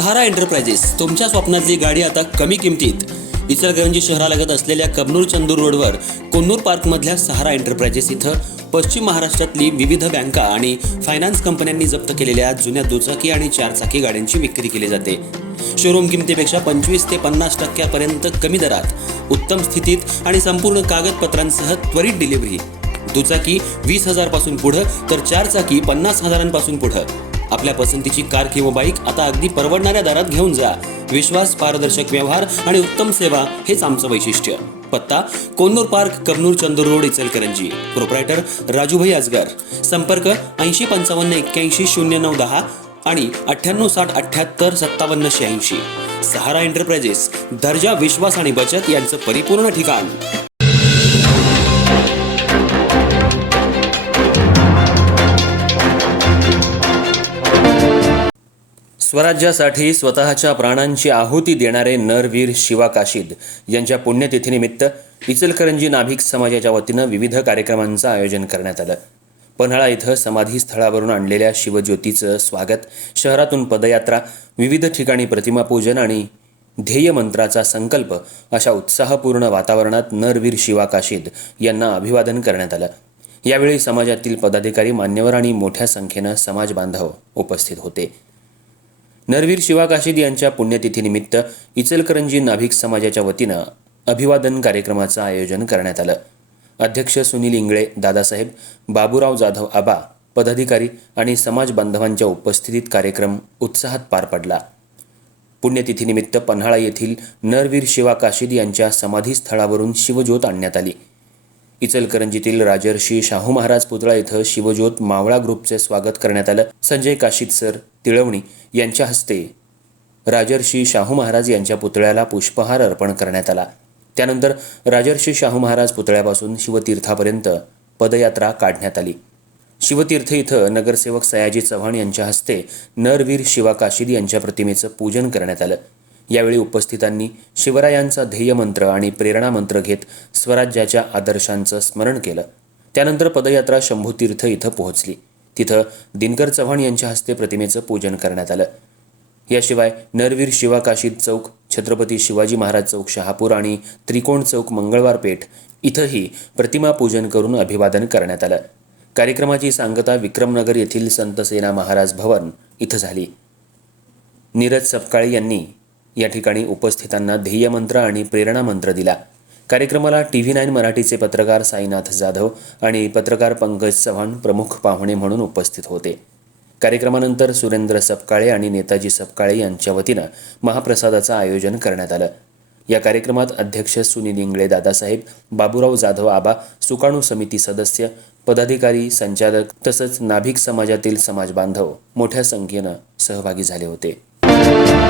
सहारा enterprises तुमच्या स्वप्नातली गाडी आता कमी किमतीत. इचलकरंजी शहरालगत असलेल्या कबनूर चंदूर रोडवर कोन्नूर पार्कमधल्या सहारा एंटरप्राइजेस इथं पश्चिम महाराष्ट्रातली विविध बँका आणि फायनान्स कंपन्यांनी जप्त केलेल्या जुन्या दुचाकी आणि चारचाकी गाड्यांची विक्री केली जाते. शोरूम किमतीपेक्षा 25 ते 50% कमी दरात, उत्तम स्थितीत आणि संपूर्ण कागदपत्रांसह त्वरित डिलिव्हरी. दुचाकी 20,000 पासून पुढे तर चारचाकी 50,000 पुढे. आपल्या पसंतीची कार किंवा बाईक आता अगदी परवडणाऱ्या दरात घेऊन जा. विश्वास, पारदर्शक व्यवहार आणि उत्तम सेवा हेच आमचं वैशिष्ट्य. पत्ता Konnur park, Kabnur Chandur road, Ichalkaranji. Proprietor Rajubhai Ajgar. संपर्क 8055810910 आणि 9860785786. सहारा एंटरप्राइजेस, दर्जा, विश्वास आणि बचत यांचं परिपूर्ण ठिकाण. स्वराज्यासाठी स्वतःच्या प्राणांची आहुती देणारे नरवीर शिवा काशीद यांच्या पुण्यतिथीनिमित्त इचलकरंजी नाभिक समाजाच्या वतीनं विविध कार्यक्रमांचं आयोजन करण्यात आलं. पन्हाळा इथं समाधीस्थळावरून आणलेल्या शिवज्योतीचं स्वागत, शहरातून पदयात्रा, विविध ठिकाणी प्रतिमापूजन आणि ध्येयमंत्राचा संकल्प अशा उत्साहपूर्ण वातावरणात नरवीर शिवा काशीद यांना अभिवादन करण्यात आलं. यावेळी समाजातील पदाधिकारी, मान्यवर आणि मोठ्या संख्येनं समाज बांधव उपस्थित होते. नरवीर शिवा काशीद यांच्या पुण्यतिथीनिमित्त इचलकरंजी नाभिक समाजाच्या वतीनं अभिवादन कार्यक्रमाचं आयोजन करण्यात आलं. अध्यक्ष सुनील इंगळे, दादासाहेब, बाबूराव जाधव आबा, पदाधिकारी आणि समाज बांधवांच्या उपस्थितीत कार्यक्रम उत्साहात पार पडला. पुण्यतिथीनिमित्त पन्हाळा येथील नरवीर शिवा काशीद यांच्या समाधीस्थळावरून शिवज्योत आणण्यात आली. इचलकरंजीतील राजर्षी शाहू महाराज पुतळा इथं शिवज्योत मावळा ग्रुपचे स्वागत करण्यात आलं. संजय काशीद सर तिळवणी यांच्या हस्ते राजर्षी शाहू महाराज यांच्या पुतळ्याला पुष्पहार अर्पण करण्यात आला. त्यानंतर राजर्षी शाहू महाराज पुतळ्यापासून शिवतीर्थापर्यंत पदयात्रा काढण्यात आली. शिवतीर्थ इथं नगरसेवक सयाजी चव्हाण यांच्या हस्ते नरवीर शिवा काशीद यांच्या प्रतिमेचं पूजन करण्यात आलं. यावेळी उपस्थितांनी शिवरायांचा ध्येयमंत्र आणि प्रेरणामंत्र घेत स्वराज्याच्या आदर्शांचं स्मरण केलं. त्यानंतर पदयात्रा शंभूतीर्थ इथं पोहोचली. तिथं दिनकर चव्हाण यांच्या हस्ते प्रतिमेचं पूजन करण्यात आलं. याशिवाय नरवीर शिवा काशीद चौक, छत्रपती शिवाजी महाराज चौक शहापूर आणि त्रिकोण चौक मंगळवार पेठ इथंही प्रतिमा पूजन करून अभिवादन करण्यात आलं. कार्यक्रमाची सांगता विक्रमनगर येथील संतसेना महाराज भवन इथं झाली. नीरज सपकाळे यांनी या ठिकाणी उपस्थितांना ध्येयमंत्र आणि प्रेरणामंत्र दिला. कार्यक्रमाला TV9 मराठीचे पत्रकार साईनाथ जाधव आणि पत्रकार पंकज चव्हाण प्रमुख पाहुणे म्हणून उपस्थित होते. कार्यक्रमानंतर सुरेंद्र सपकाळे आणि नेताजी सपकाळे यांच्या वतीनं महाप्रसादाचं आयोजन करण्यात आलं. या कार्यक्रमात अध्यक्ष सुनील इंगळे, दादासाहेब, बाबूराव जाधव आबा, सुकाणू समिती सदस्य, पदाधिकारी, संचालक तसंच नाभिक समाजातील समाज बांधव मोठ्या संख्येनं सहभागी झाले होते.